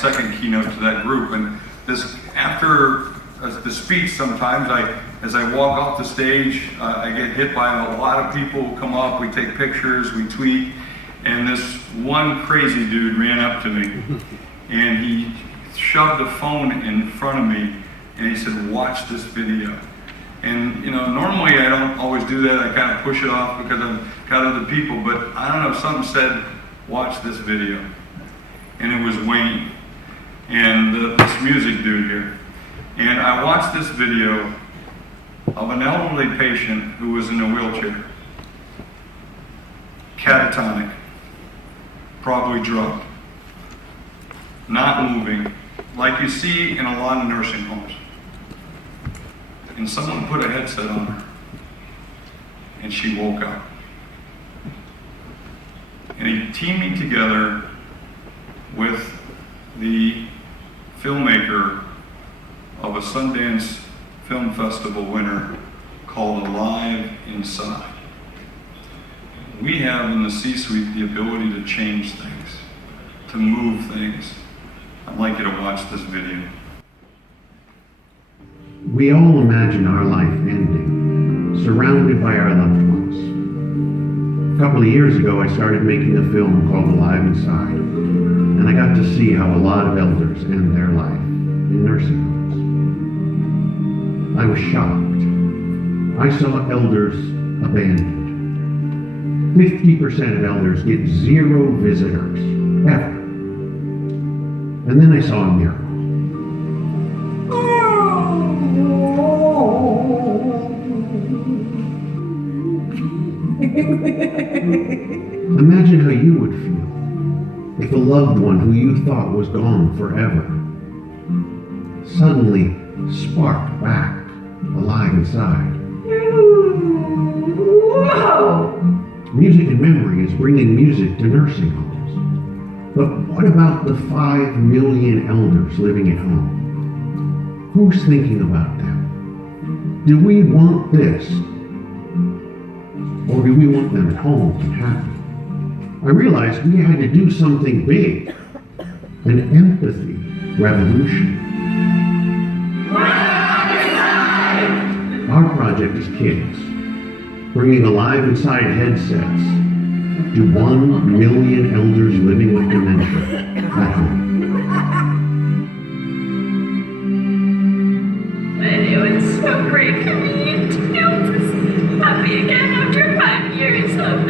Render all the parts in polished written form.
second keynote to that group. And this, after the speech, sometimes as I walk off the stage, I get hit by a lot of people who come up, we take pictures, we tweet, and this one crazy dude ran up to me, and he shoved a phone in front of me, and he said, "Watch this video." And you know, normally I don't always do that. I kind of push it off because I've got other people, but I don't know, something said, "Watch this video." And it was Wayne and this music dude here. And I watched this video of an elderly patient who was in a wheelchair, catatonic, probably drugged, not moving, like you see in a lot of nursing homes. And someone put a headset on her, and she woke up. And he teamed me together with the filmmaker of a Sundance Film Festival winner called Alive Inside. We have in the C-suite the ability to change things, to move things. I'd like you to watch this video. We all imagine our life ending, surrounded by our loved ones. A couple of years ago, I started making a film called Alive Inside, and I got to see how a lot of elders end their life in nursing homes. I was shocked. I saw elders abandoned. 50% of elders get 0 visitors, ever. And then I saw a miracle. Imagine how you would feel if a loved one who you thought was gone forever suddenly sparked back alive inside. Whoa! Music and Memory is bringing music to nursing homes. But what about the 5 million elders living at home? Who's thinking about them? Do we want this? Or do we want them at home and happy? I realized we had to do something big, an empathy revolution. Our project is kids, bringing Alive Inside headsets to 1 million elders living with dementia at home. And it was so great for me to be able to see happy again after 5 years of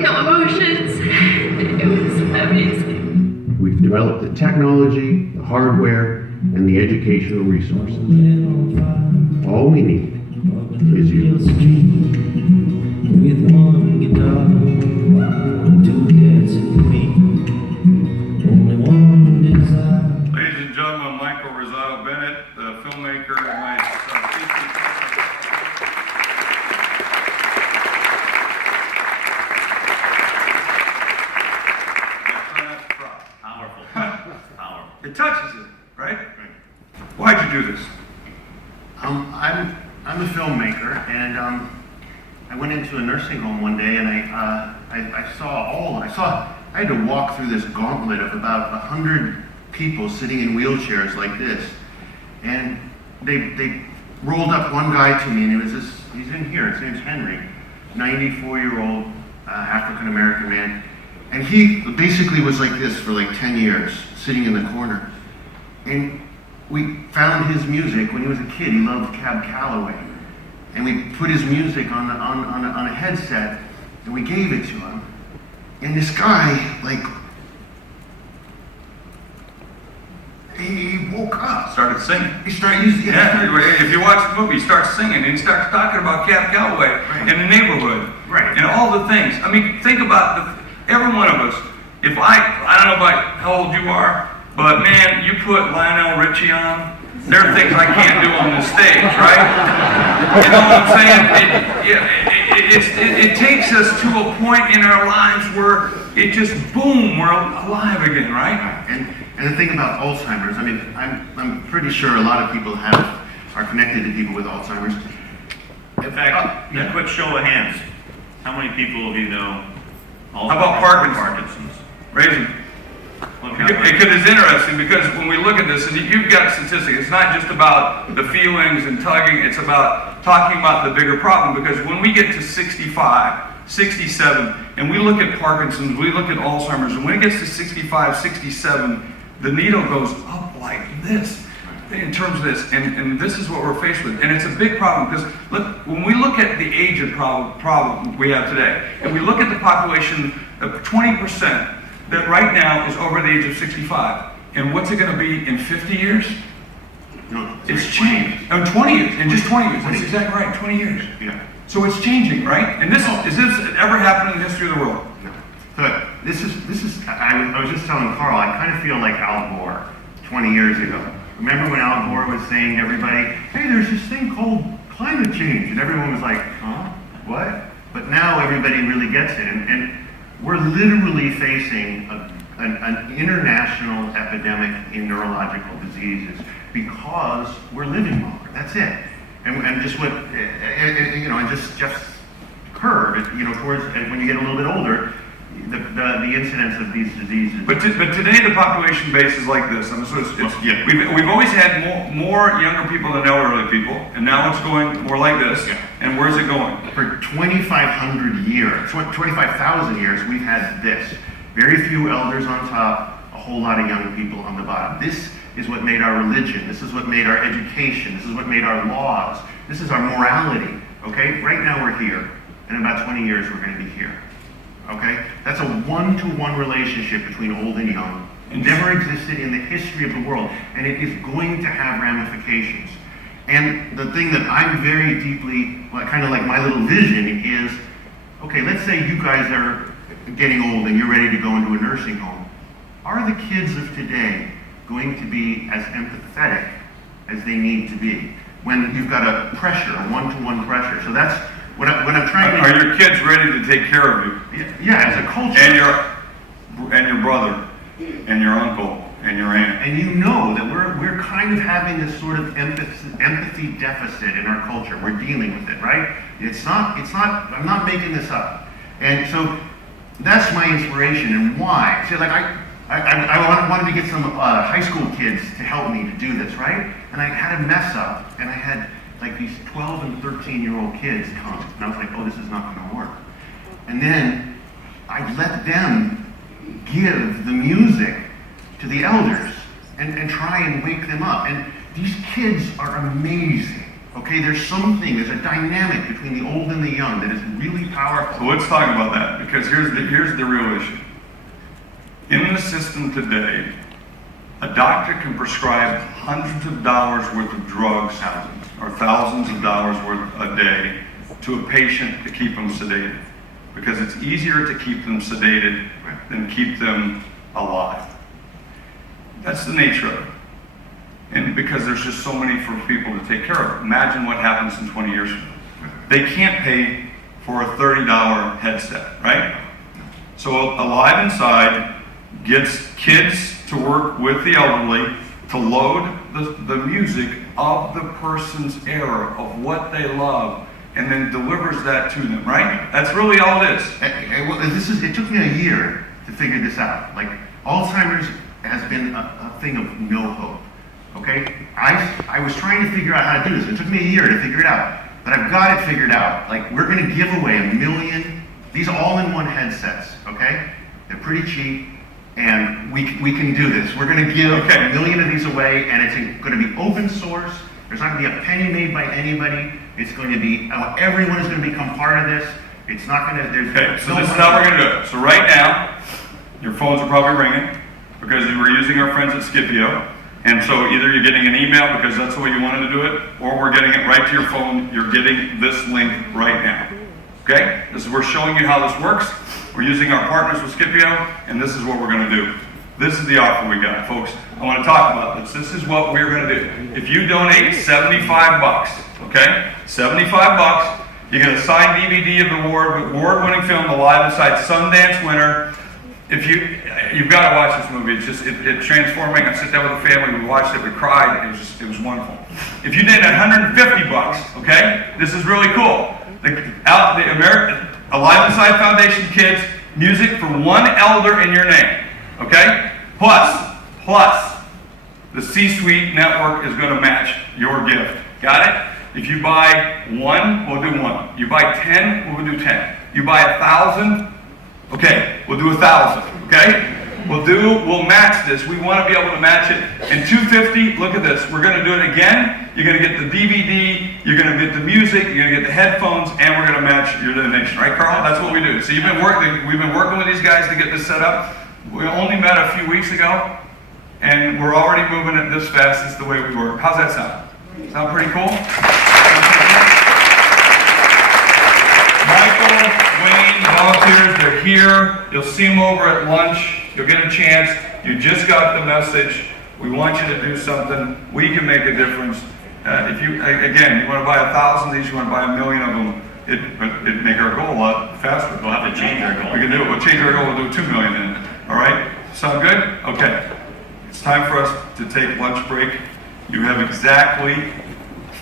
no emotions. It was amazing. We've developed the technology, the hardware, and the educational resources. All we need is you. With one guitar, 2 cats and me, only one desire. Ladies and gentlemen, Michael Rosado Bennett, the filmmaker, and my Powerful. Powerful. It touches it, right? Why'd you do this? I'm a filmmaker, and I went into a nursing home one day, and I had to walk through this gauntlet of about 100 people sitting in wheelchairs like this, and they rolled up one guy to me, and he's in here. His name's Henry, 94-year-old African American man, and he basically was like this for like 10 years, sitting in the corner, and we found his music when he was a kid. He loved Cab Calloway, and we put his music on a headset, and we gave it to him. And this guy, like, he woke up. Started singing. He started using If you watch the movie, he starts singing, and he starts talking about Cab Calloway Right. in the neighborhood, Right. and all the things. I mean, think about every one of us. If I don't know about how old you are, but man, you put Lionel Richie on, there are things I can't do on the stage, right? You know what I'm saying? It takes us to a point in our lives where it just, boom, we're alive again, right? And the thing about Alzheimer's, I mean, I'm pretty sure a lot of people are connected to people with Alzheimer's. In fact, a quick show of hands. How many people of you know How about Parkinson's? Parkinson's? Raise them. Because it's interesting, because when we look at this, and you've got statistics, it's not just about the feelings and tugging, it's about talking about the bigger problem, because when we get to 65, 67, and we look at Parkinson's, we look at Alzheimer's, and when it gets to 65, 67, the needle goes up like this in terms of this, and this is what we're faced with. And it's a big problem, because look, when we look at the age of problem we have today, and we look at the population of 20% that right now is over the age of 65, and what's it going to be in 50 years? No, It's changed. Oh, 20 years, in just 20 years. That's exactly right, 20 years. Yeah. So it's changing, right? And this is this ever happened in the history of the world? No. So this is. I was just telling Carl. I kind of feel like Al Gore 20 years ago. Remember when Al Gore was saying to everybody, "Hey, there's this thing called climate change," and everyone was like, "Huh? What?" But now everybody really gets it, and we're literally facing an international epidemic in neurological diseases because we're living longer. That's it. And just what, and just Jeff's curve, towards, and when you get a little bit older, the incidence of these diseases. But today the population base is like this. Yeah. We've always had more younger people than elderly people, and now it's going more like this. Yeah. And where's it going? For 2,500 years, 25,000 years, we've had this. Very few elders on top, a whole lot of young people on the bottom. This is what made our religion. This is what made our education. This is what made our laws. This is our morality, okay? Right now we're here. In about 20 years, we're going to be here, okay? That's a one-to-one relationship between old and young. It never existed in the history of the world, and it is going to have ramifications. And the thing that I'm very deeply, kind of like my little vision is, okay, let's say you guys are getting old and you're ready to go into a nursing home. Are the kids of today going to be as empathetic as they need to be when you've got a pressure, a one-to-one pressure? So that's what I'm trying to... Are your kids ready to take care of you? Yeah, as a culture. And your brother, and your uncle, and your aunt. And you know that we're kind of having this sort of empathy deficit in our culture. We're dealing with it, right? It's not, I'm not making this up. And so that's my inspiration and why. See, like I wanted to get some high school kids to help me to do this, right? And I had a mess up, and I had like these 12 and 13-year-old kids come, and I was like, oh, this is not going to work. And then I let them give the music to the elders and try and wake them up. And these kids are amazing. Okay, there's a dynamic between the old and the young that is really powerful. So let's talk about that, because here's the real issue. In the system today, a doctor can prescribe hundreds of dollars worth of drugs, or thousands of dollars worth a day, to a patient to keep them sedated. Because it's easier to keep them sedated than keep them alive. That's the nature of it. And because there's just so many for people to take care of. Imagine what happens in 20 years from now. They can't pay for a $30 headset, right? So Alive Inside gets kids to work with the elderly to load the music of the person's era, of what they love, and then delivers that to them, right? That's really all it is. It took me a year to figure this out. Like, Alzheimer's has been a thing of no hope. Okay? I was trying to figure out how to do this. It took me a year to figure it out. But I've got it figured out. Like, we're going to give away 1 million, these all-in-one headsets, okay? They're pretty cheap, and we can do this. We're going to give 1 million of these away, and it's going to be open source. There's not going to be a penny made by anybody. It's going to be, everyone is going to become part of this. It's not going to, So this is how we're going to do it. So right now, your phones are probably ringing, because we're using our friends at Scipio. And so either you're getting an email because that's the way you wanted to do it, or we're getting it right to your phone. You're getting this link right now. Okay? We're showing you how this works. We're using our partners with Scipio, and this is what we're going to do. This is the offer we got, folks. I want to talk about this. This is what we're going to do. If you donate $75, okay? $75, you get a signed DVD of the award-winning film, Alive Inside, Sundance winner. If you've got to watch this movie. It's transforming. I sit down with the family. We watched it. We cried. It was wonderful. If you did $150, okay, this is really cool. The American Alive Inside Foundation kids, music for one elder in your name, okay? Plus, the C-Suite network is going to match your gift. Got it? If you buy one, we'll do one. You buy 10, we'll do 10. You buy 1,000, okay, we'll do 1,000, okay? We'll match this. We want to be able to match it. And 250, look at this. We're going to do it again. You're going to get the DVD, you're going to get the music, you're going to get the headphones, and we're going to match your donation. Right, Carl? That's what we do. So we've been working with these guys to get this set up. We only met a few weeks ago, and we're already moving it this fast. It's the way we work. How's that sound? Sound pretty cool? Michael, Wayne, volunteers, they're here. You'll see them over at lunch. You'll get a chance. You just got the message. We want you to do something. We can make a difference. If you, again, you want to buy 1,000 of these, you want to buy 1,000,000 of them, it'd make our goal a lot faster. We'll have to change our goal. We can do it. We'll change our goal. We'll do 2 million in it. All right? Sound good? Okay. It's time for us to take lunch break. You have exactly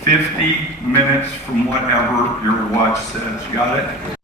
50 minutes from whatever your watch says. Got it?